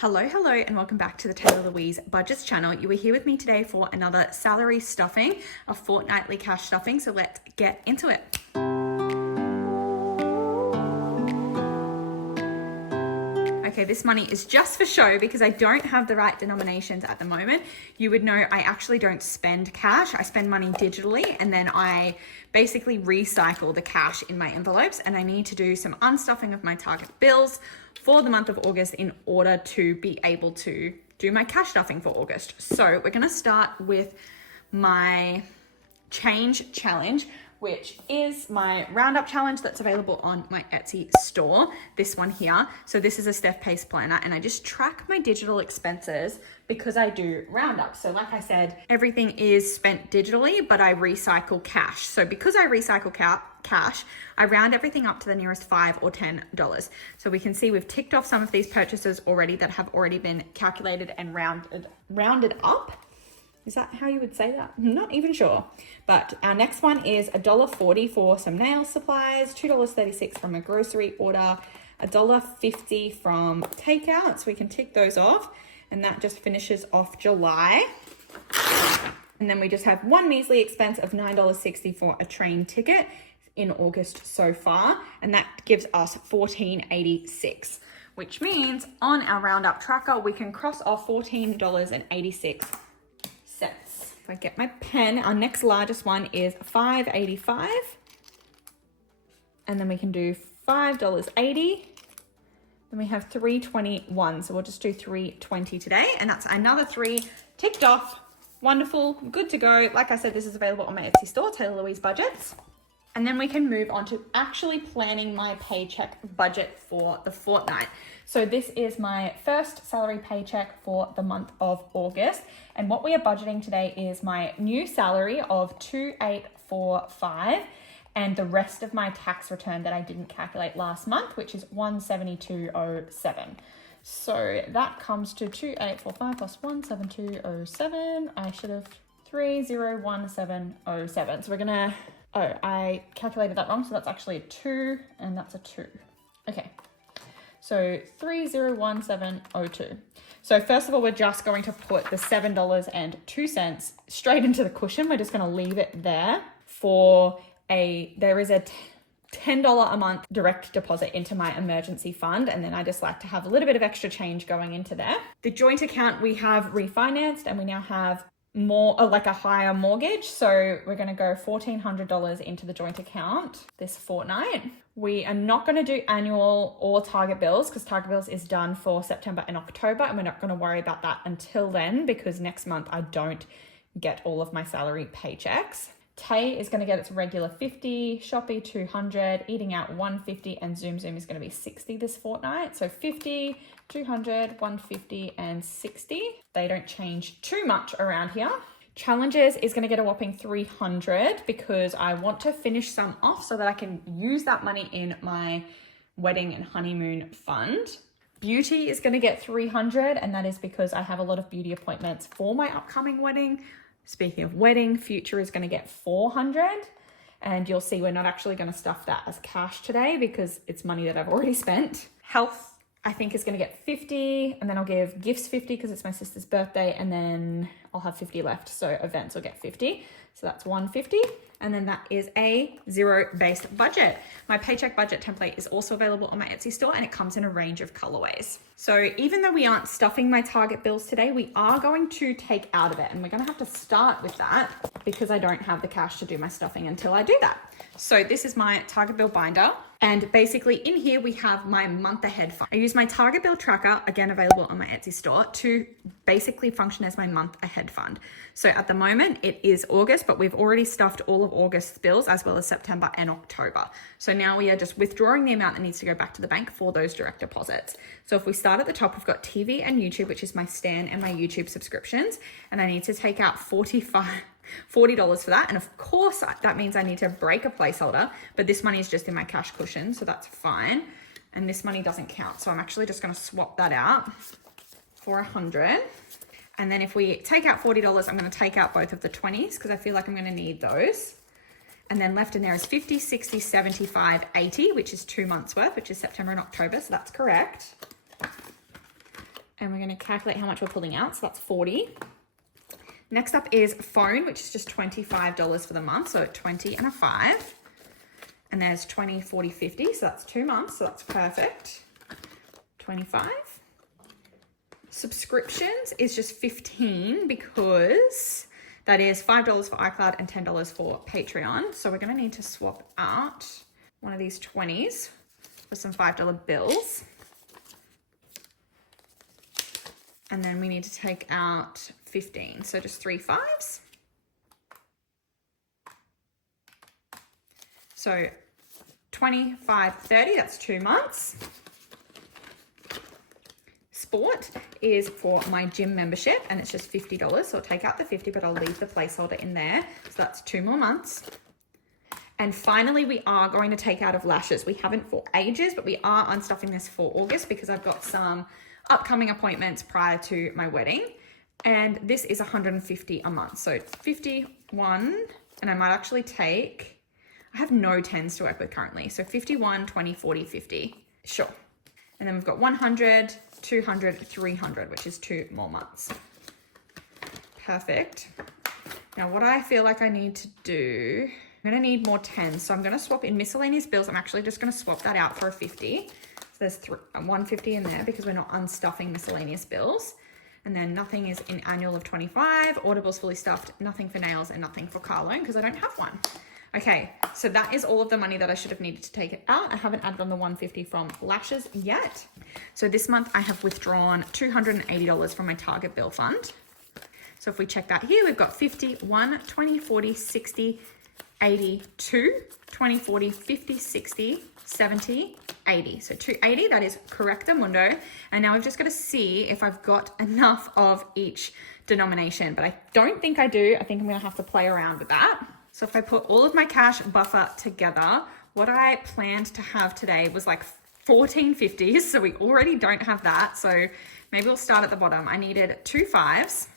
Hello, and welcome back to the Taylah Louise Budgets channel. You are here with me today for another salary stuffing, a fortnightly cash stuffing. So let's get into it. Okay, this money is just for show because I don't have the right denominations at the moment. You would know I actually don't spend cash. I spend money digitally and then I basically recycle the cash in my envelopes, and I need to do some unstuffing of my target bills for the month of August in order to be able to do my cash stuffing for August. So we're gonna start with my change challenge, which is my roundup challenge that's available on my Etsy store, this one here. So this is a step pace planner, and I just track my digital expenses because I do roundup. So like I said, everything is spent digitally, but I recycle cash. So because I recycle cash, I round everything up to the nearest $5 or $10. So we can see we've ticked off some of these purchases already that have already been calculated and rounded up. Is that how you would say that? I'm not even sure. But our next one is $1.40 for some nail supplies, $2.36 from a grocery order, $1.50 from takeout. So we can tick those off, and that just finishes off July. And then we just have one measly expense of $9.60 for a train ticket in August so far, and that gives us $14.86, which means on our roundup tracker we can cross off $14.86. If I get my pen, our next largest one is $5.85, and then we can do $5.80. Then we have $3.21, so we'll just do $3.20 today, and that's another three ticked off. Wonderful, good to go. Like I said, this is available on my Etsy store, Taylah Louise Budgets. And then we can move on to actually planning my paycheck budget for the fortnight. So this is my first salary paycheck for the month of August. And what we are budgeting today is my new salary of $2,845 and the rest of my tax return that I didn't calculate last month, which is $172.07. So that comes to $2,845 plus $172.07. I should have $3,017.07. So we're gonna, oh, I calculated that wrong. So that's actually a 2 and that's a 2. Okay. So $3,017.02. So first of all, we're just going to put the $7.02 straight into the cushion. We're just going to leave it there for there is a $10 a month direct deposit into my emergency fund. And then I just like to have a little bit of extra change going into there. The joint account we have refinanced, and we now have like a higher mortgage. So we're going to go $1,400 into the joint account this fortnight. We are not going to do annual or target bills because target bills is done for September and October, and we're not going to worry about that until then because next month I don't get all of my salary paychecks. Tay is going to get its regular 50, Shopee 200, Eating Out 150, and Zoom is going to be 60 this fortnight. So 50, 200, 150, and 60. They don't change too much around here. Challenges is going to get a whopping 300 because I want to finish some off so that I can use that money in my wedding and honeymoon fund. Beauty is going to get 300, and that is because I have a lot of beauty appointments for my upcoming wedding. Speaking of wedding, Future is going to get 400, and you'll see we're not actually going to stuff that as cash today because it's money that I've already spent. Health, I think, is going to get 50, and then I'll give gifts 50 because it's my sister's birthday, and then I'll have 50 left. So events will get 50. So that's 150. And then that is a zero-based budget. My paycheck budget template is also available on my Etsy store, and it comes in a range of colorways. So even though we aren't stuffing my target bills today, we are going to take out of it, and we're going to have to start with that because I don't have the cash to do my stuffing until I do that. So this is my target bill binder. And basically in here, we have my month ahead fund. I use my target bill tracker, again, available on my Etsy store, to basically function as my month ahead fund. So at the moment it is August, but we've already stuffed all of August's bills as well as September and October. So now we are just withdrawing the amount that needs to go back to the bank for those direct deposits. So if we start at the top, we've got TV and YouTube, which is my Stan and my YouTube subscriptions. And I need to take out $40 for that. And of course that means I need to break a placeholder, but this money is just in my cash cushion, so that's fine. And this money doesn't count. So I'm actually just going to swap that out for 100. And then if we take out $40, I'm going to take out both of the 20s because I feel like I'm going to need those. And then left in there is 50, 60, 75, 80, which is 2 months worth, which is September and October. So that's correct. And we're going to calculate how much we're pulling out. So that's 40. Next up is phone, which is just $25 for the month. So 20 and a 5. And there's 20, 40, 50. So that's 2 months. So that's perfect. 25. Subscriptions is just 15 because that is $5 for iCloud and $10 for Patreon. So we're going to need to swap out one of these 20s for some $5 bills. And then we need to take out 15. So just 3 5s. So 25, 30, that's 2 months. Sport is for my gym membership and it's just $50. So I'll take out the 50, but I'll leave the placeholder in there. So that's 2 more months. And finally, we are going to take out of lashes. We haven't for ages, but we are unstuffing this for August because I've got some upcoming appointments prior to my wedding. And this is $150 a month. So 51, and I might actually take, I have no 10s to work with currently. So 51, 20, 40, 50. Sure. And then we've got 100, 200, 300, which is 2 more months. Perfect. Now what I feel like I need to do, I'm gonna need more 10s. So I'm gonna swap in miscellaneous bills. I'm actually just gonna swap that out for a 50. So there's 150 in there because we're not unstuffing miscellaneous bills. And then nothing is in annual of 25, Audible's fully stuffed, nothing for nails and nothing for car loan because I don't have one. Okay, so that is all of the money that I should have needed to take it out. I haven't added on the 150 from lashes yet. So this month I have withdrawn $280 from my Target bill fund. So if we check that here, we've got 50, 1, 20, 40, 60, 82, 20, 40, 50, 60, 70, 80. So 280, that is correctamundo. And now I've just got to see if I've got enough of each denomination, but I don't think I do. I think I'm going to have to play around with that. So if I put all of my cash buffer together, what I planned to have today was like 14 50s. So we already don't have that. So maybe we'll start at the bottom. I needed 2 5s.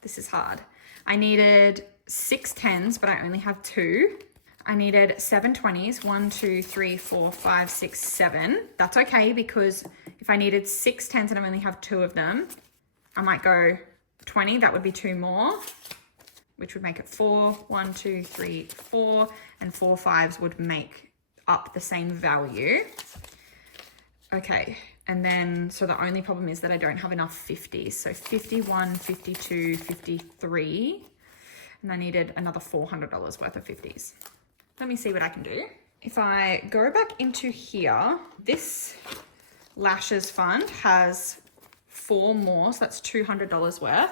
This is hard. I needed 6 10s, but I only have 2. I needed 7 20s, 1, 2, 3, 4, 5, 6, 7. That's okay because if I needed 6 10s and I only have 2 of them, I might go 20. That would be 2 more, which would make it 4, 1, 2, 3, 4, and 4 5s would make up the same value. Okay, and then, so the only problem is that I don't have enough 50s. So 51, 52, 53, and I needed another $400 worth of 50s. Let me see what I can do. If I go back into here, this lashes fund has 4 more, so that's $200 worth.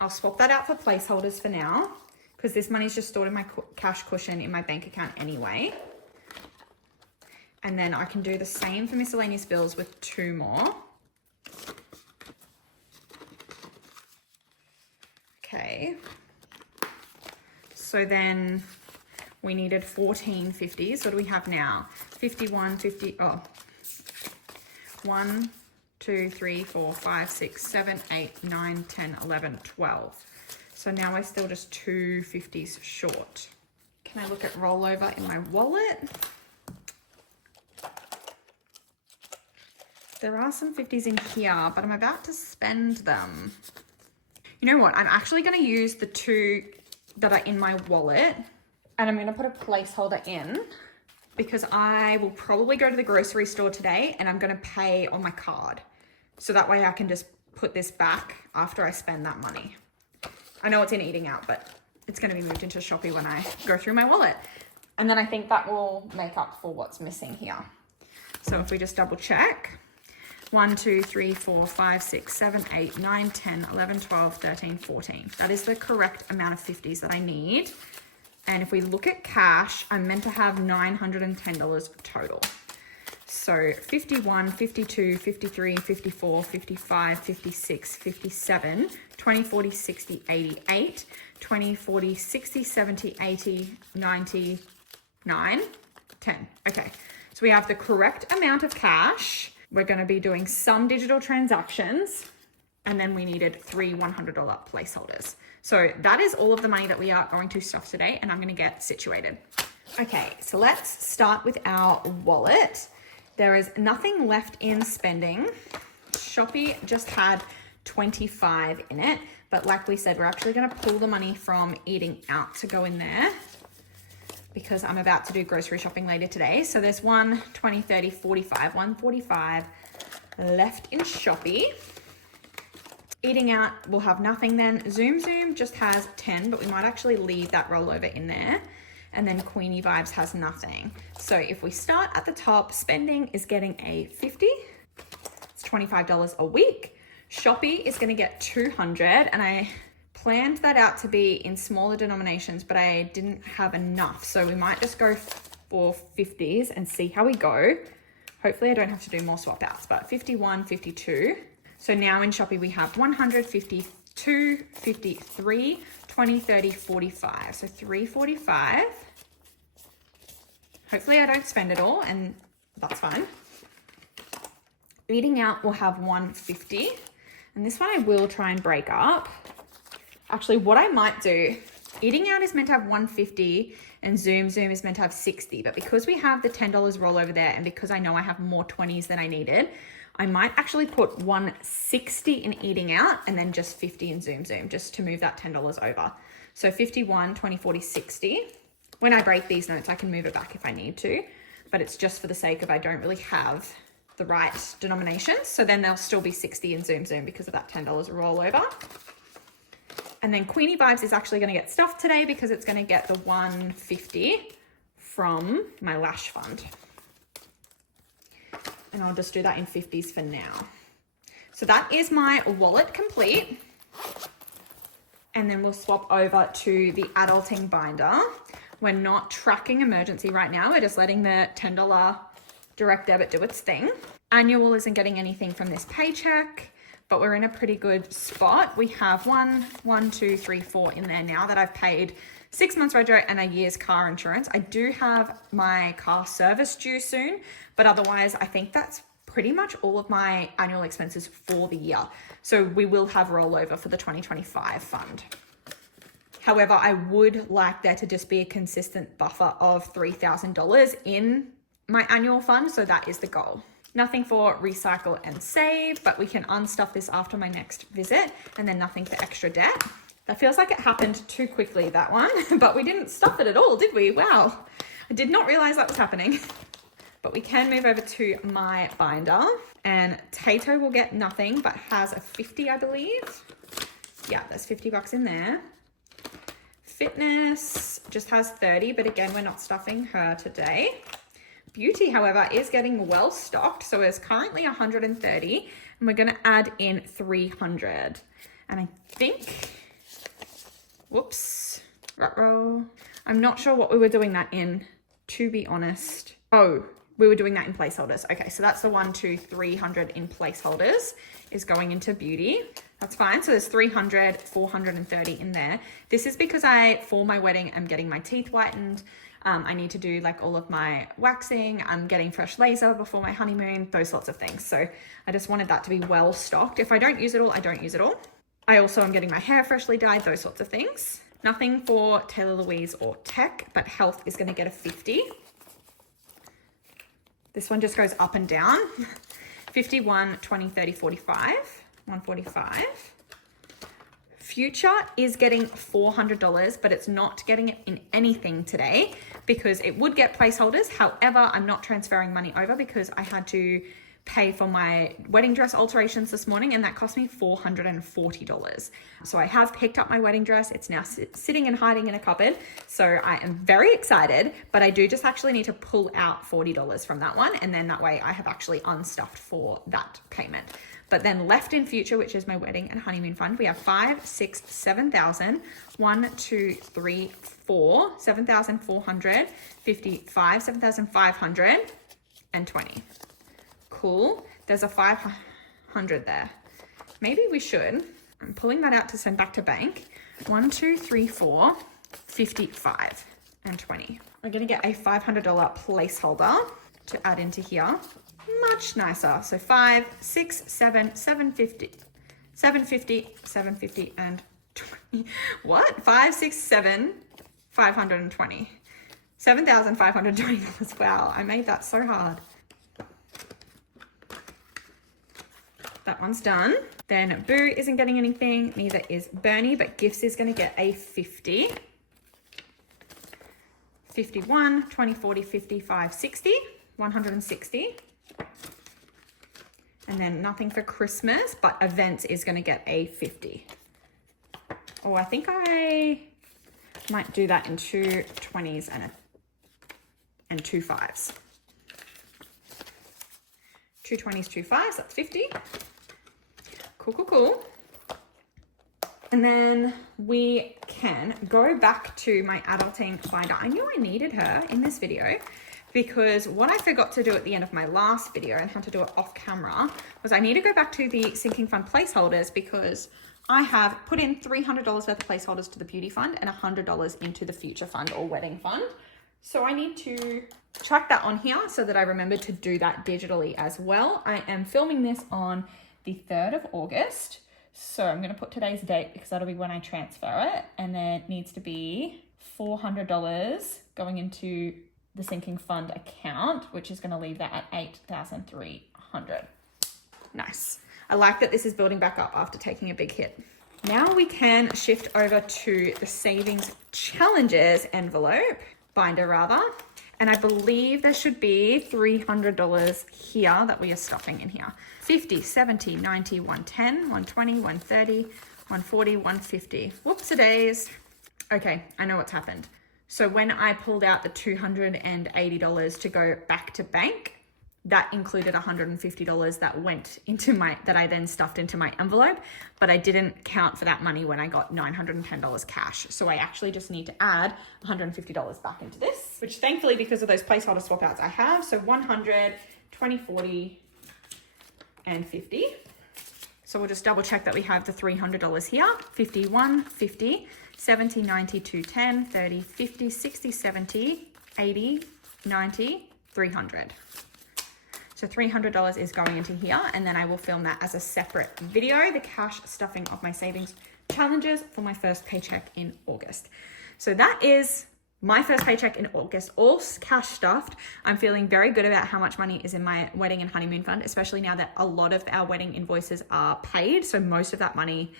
I'll swap that out for placeholders for now because this money's just stored in my cash cushion in my bank account anyway. And then I can do the same for miscellaneous bills with 2 more. Okay. So then we needed 14 50s. What do we have now? 51, 50, 1, 2, 3, 4, 5, 6, 7, 8, 9, 10, 11, 12. So now we're still just 2 50s short. Can I look at rollover in my wallet? There are some 50s in here, but I'm about to spend them. You know what? I'm actually going to use the 2 that are in my wallet and I'm going to put a placeholder in because I will probably go to the grocery store today and I'm going to pay on my card. So that way I can just put this back after I spend that money. I know it's in eating out, but it's going to be moved into Shopee when I go through my wallet. And then I think that will make up for what's missing here. So if we just double check, 1, 2, 3, 4, 5, 6, 7, 8, 9, 10, 11, 12, 13, 14. That is the correct amount of 50s that I need. And if we look at cash, I'm meant to have $910 total. So 51, 52, 53, 54, 55, 56, 57, 20, 40, 60, 88, 20, 40, 60, 70, 80, 90, 9, 10. Okay, so we have the correct amount of cash. We're going to be doing some digital transactions, and then we needed 3 $100 placeholders. So that is all of the money that we are going to stuff today, and I'm going to get situated. Okay, so let's start with our wallet. There is nothing left in spending. Shopee just had 25 in it, but like we said, we're actually going to pull the money from eating out to go in there because I'm about to do grocery shopping later today. So there's 1, 20, 30, 45, 145 left in Shopee. Eating out will have nothing then. Zoom just has 10, but we might actually leave that rollover in there. And then Queenie Vibes has nothing. So if we start at the top, spending is getting a 50. It's $25 a week. Shopee is going to get 200, and I planned that out to be in smaller denominations, but I didn't have enough. So we might just go for 50s and see how we go. Hopefully I don't have to do more swap outs, but 51, 52. So now in Shopee we have 100, 52, 53, 20, 30, 45. So 345. Hopefully I don't spend it all, and that's fine. Eating out will have 150. And this one I will try and break up. Actually, what I might do, eating out is meant to have 150 and Zoom is meant to have 60. But because we have the $10 rollover there, and because I know I have more 20s than I needed, I might actually put 160 in eating out and then just 50 in Zoom, just to move that $10 over. So 51, 20, 40, 60. When I break these notes, I can move it back if I need to, but it's just for the sake of I don't really have the right denominations. So then they'll still be 60 in Zoom because of that $10 rollover. And then Queenie Vibes is actually going to get stuffed today because it's going to get the 150 from my lash fund. And I'll just do that in 50s for now. So that is my wallet complete. And then we'll swap over to the adulting binder. We're not tracking emergency right now. We're just letting the $10 direct debit do its thing. Annual isn't getting anything from this paycheck, but we're in a pretty good spot. We have 1, 2, 3, 4 in there now that I've paid 6 months rego and a year's car insurance. I do have my car service due soon, but otherwise I think that's pretty much all of my annual expenses for the year. So we will have rollover for the 2025 fund. However, I would like there to just be a consistent buffer of $3,000 in my annual fund. So that is the goal. Nothing for recycle and save, but we can unstuff this after my next visit, and then nothing for extra debt. That feels like it happened too quickly, that one, but we didn't stuff it at all, did we? Wow. I did not realize that was happening. But we can move over to my binder, and Tato will get nothing, but has a 50, I believe. Yeah, there's $50 in there. Fitness just has 30, but again, we're not stuffing her today. Beauty, however, is getting well stocked. So it's currently 130, and we're going to add in 300. And I think, whoops, ruh-roh. I'm not sure what we were doing that in, to be honest. Oh, we were doing that in placeholders. Okay, so that's the 1, 2, 300 in placeholders is going into beauty. That's fine. So there's 300, 430 in there. This is because for my wedding, I'm getting my teeth whitened. I need to do like all of my waxing. I'm getting fresh laser before my honeymoon, those sorts of things. So I just wanted that to be well stocked. If I don't use it all, I don't use it all. I also am getting my hair freshly dyed, those sorts of things. Nothing for Taylah Louise or tech, but health is going to get a 50. This one just goes up and down. 51, 20, 30, 45, 145. Future is getting $400, but it's not getting it in anything today because it would get placeholders. However, I'm not transferring money over because I had to pay for my wedding dress alterations this morning, and that cost me $440. So I have picked up my wedding dress. It's now sitting and hiding in a cupboard. So I am very excited, but I do just actually need to pull out $40 from that one. And then that way I have actually unstuffed for that payment. But then left in future, which is my wedding and honeymoon fund, we have 5, 6, 7,000, 1, 2, 3, 4, 7,400, 55, 7,500, and 20. Cool. There's a 500 there. Maybe we should. I'm pulling that out to send back to bank. 1, 2, 3, 4, 55, and 20. We're going to get a $500 placeholder to add into here. Much nicer. So 5, 6, 7, 750, 750, 750, and 20. What? 5, 6, 7, 520. $7,520. Wow, I made that so hard. that one's done. Then Boo isn't getting anything, neither is Bernie, but Gifts is going to get a 50. 51, 20, 40, 55, 60, 160. And then nothing for Christmas, but Events is going to get a 50. Oh, I think I might do that in 2 20s and 2 5s. 2 20s, 2 5s, that's 50. Cool, cool, cool. And then we can go back to my adulting binder. I knew I needed her in this video because what I forgot to do at the end of my last video and had to do it off camera was I need to go back to the sinking fund placeholders because I have put in $300 worth of placeholders to the beauty fund and $100 into the future fund or wedding fund. So I need to track that on here so that I remember to do that digitally as well. I am filming this on the 3rd of August. So I'm going to put today's date because that'll be when I transfer it. And then it needs to be $400 going into the sinking fund account, which is going to leave that at $8,300. Nice. I like that this is building back up after taking a big hit. Now we can shift over to the savings challenges envelope, binder rather. And I believe there should be $300 here that we are stuffing in here. 50, 70, 90, 110, 120, 130, 140, 150. Whoops-a-days. Okay, I know what's happened. So when I pulled out the $280 to go back to bank, that included $150 that went into that I then stuffed into my envelope, but I didn't count for that money when I got $910 cash. So I actually just need to add $150 back into this, which thankfully, because of those placeholder swap outs I have, so 100, 20, 40, and 50. So we'll just double check that we have the $300 here, 51, 50, 70, 90, 210, 30, 50, 60, 70, 80, 90, 300. So $300 is going into here, and then I will film that as a separate video, the cash stuffing of my savings challenges for my first paycheck in August. So that is my first paycheck in August, all cash stuffed. I'm feeling very good about how much money is in my wedding and honeymoon fund, especially now that a lot of our wedding invoices are paid. So most of that money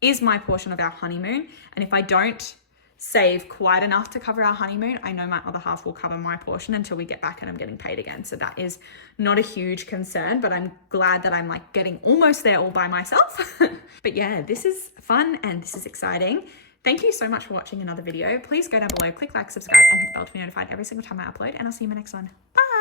is my portion of our honeymoon. And if I don't save quite enough to cover our honeymoon, I know my other half will cover my portion until we get back and I'm getting paid again. So that is not a huge concern, but I'm glad that I'm like getting almost there all by myself. But yeah, this is fun and this is exciting. Thank you so much for watching another video. Please go down below, click like, subscribe, and hit the bell to be notified every single time I upload, and I'll see you in my next one. Bye.